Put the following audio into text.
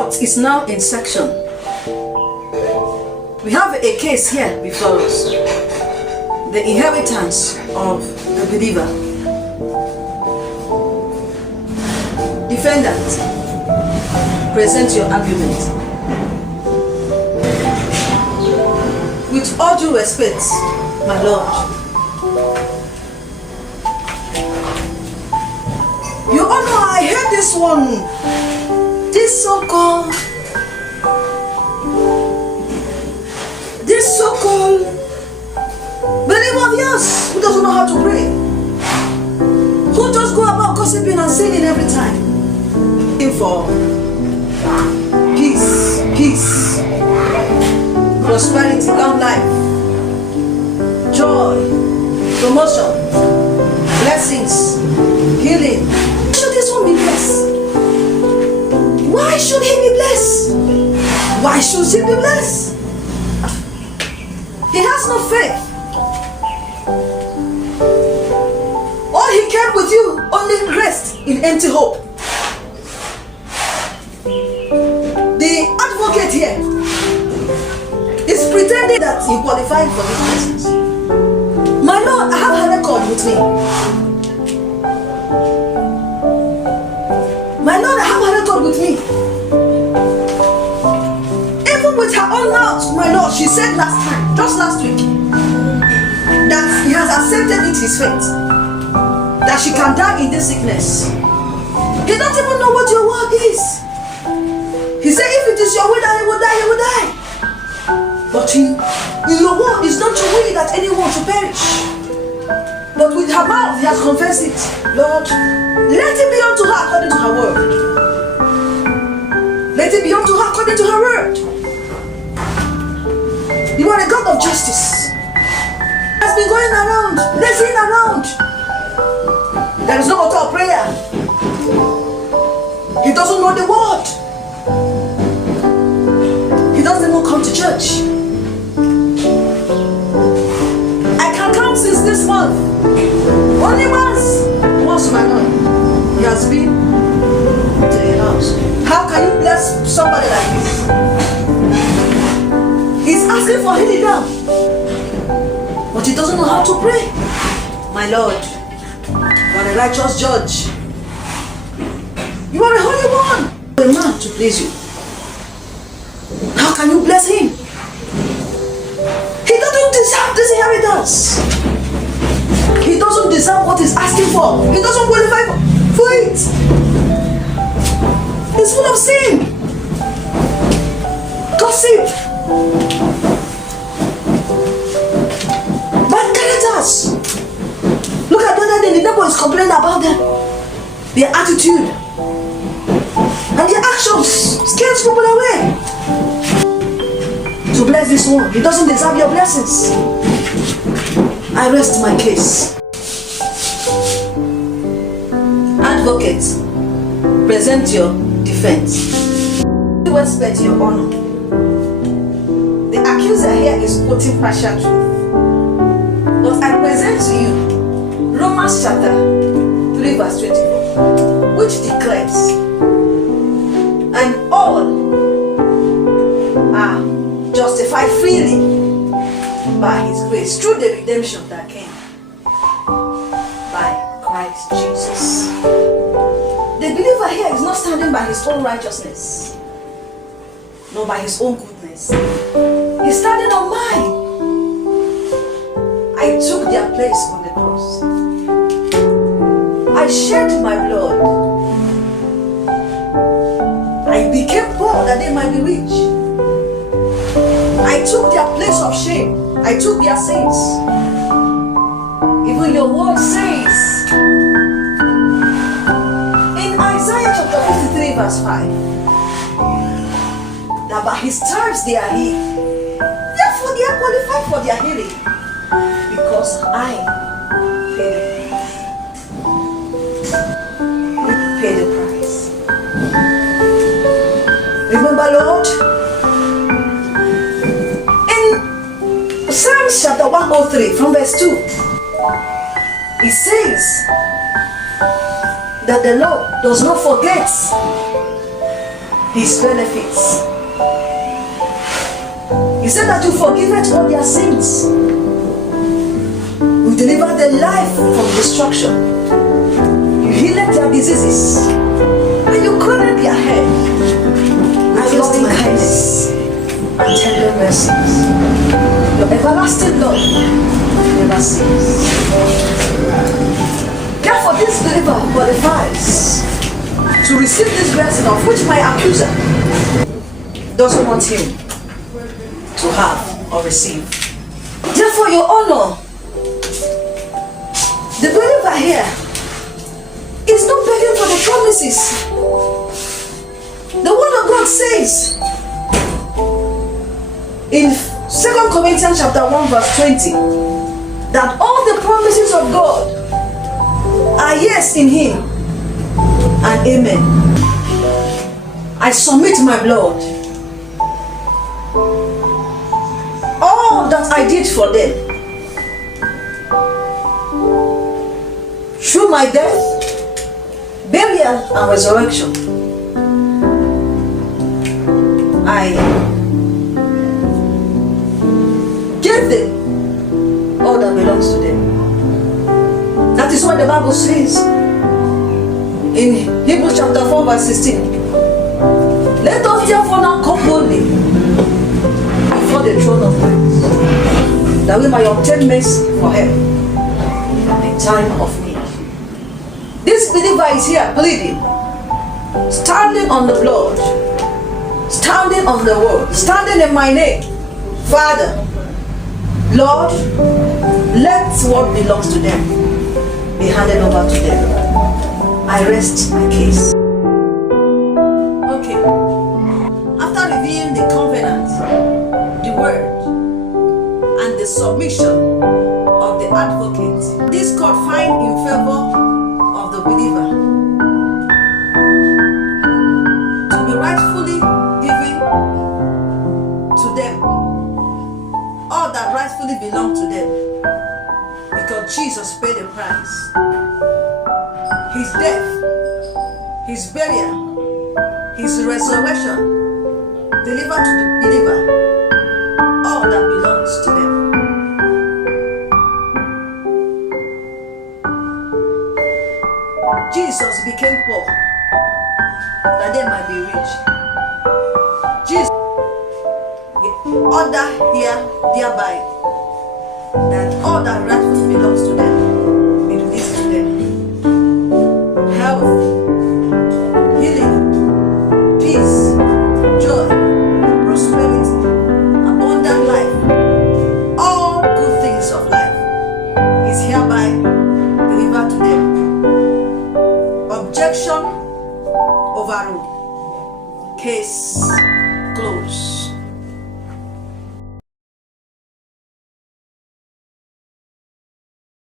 court is now in section. We have a case here before us. The inheritance of the believer. Defendant, present your argument. With all due respect, my lord, Your Honor, I heard this one. This so-called believer of yours who doesn't know how to pray, who just go about gossiping and sinning every time. Looking for peace, prosperity, long life, joy, promotion, blessings, healing. Should this one be blessed? Why should he be blessed? Why should she be blessed? He has no faith. All he cared with you only rests in empty hope. The advocate here is pretending that he qualified for these blessings. My lord, I have a record with me. My lord, I have a record with me. Even with her own mouth, my lord, she said just last week, that he has accepted it his fate, that she can die in this sickness. He don't even know what your word is. He said if it is your will that he will die, he will die. But in your word is not your will that anyone should perish. But with her mouth he has confessed it. Lord, let it be unto her according to her word. Let it be unto her according to her word. You are a God of justice. Has been going around, lazing around. There is no altar of prayer. He doesn't know the word. He doesn't even come to church. I can count since this month. Only once my Lord, he has been to the house. How can you bless somebody like this? He's asking for healing now, but he doesn't know how to pray. My Lord, you are a righteous judge. You are a holy one. A man to please you. How can you bless him? He doesn't deserve this inheritance. He doesn't deserve what he's asking for. He doesn't qualify for it. He's full of sin, gossip, bad characters. Look at the other day, the devil is complaining about them, their attitude and their actions scares people away. To bless this one, he doesn't deserve your blessings. I rest my case. Advocate, present your defense. I respect your honor. The accuser here is quoting partial truth, but I present to you Romans chapter 3 verse 24, which declares, and all are justified freely by his grace through the redemption that came by Christ Jesus. The believer here is not standing by his own righteousness, nor by his own goodness. He's standing on mine. I took their place on the cross. I shed my blood. I became poor that they might be rich. I took their place of shame. I took their sins. Even your word says in Isaiah chapter 53 verse 5 that by his stripes they are healed. Therefore they are qualified for their healing, because I paid the price. Remember, Lord, in Psalms chapter 103 from verse 2, it says that the Lord does not forget his benefits. He said that you forgive all their sins. You deliver their life from destruction. You heal their diseases. And you crown their head with loving kindness and tender mercies. Your everlasting love never ceases. Therefore, this believer qualifies to receive this blessing of which my accuser doesn't want him to have or receive. Therefore, your honor, the believer here is not begging for the promises. The word of God says in 2 Corinthians chapter 1 verse 20 that all the promises of God are yes in him and amen. I submit my blood, all that I did for them, through my death, burial and resurrection. I gave them all that belongs to them. That is what the Bible says in Hebrews chapter 4 verse 16. Let us therefore now come boldly before the throne of grace, that we might obtain mercy for help in time of need. This believer is here pleading, standing on the blood, standing on the word, standing in my name. Father, Lord, let what belongs to them be handed over to them. I rest my case. Okay. After reviewing the covenant, the word, and the submission of the advocate, this court finds in favor of the believer to be rightfully given to them all that rightfully belong to them, because Jesus paid the price. His death, his burial, his resurrection delivered to the believer all that belongs to them. Jesus became poor that they might be rich. Jesus order here thereby that all that rightfully belongs to them be released to them. Health, healing, peace, joy, prosperity, abundant life, all good things of life is hereby delivered to them. Objection overruled. Case closed.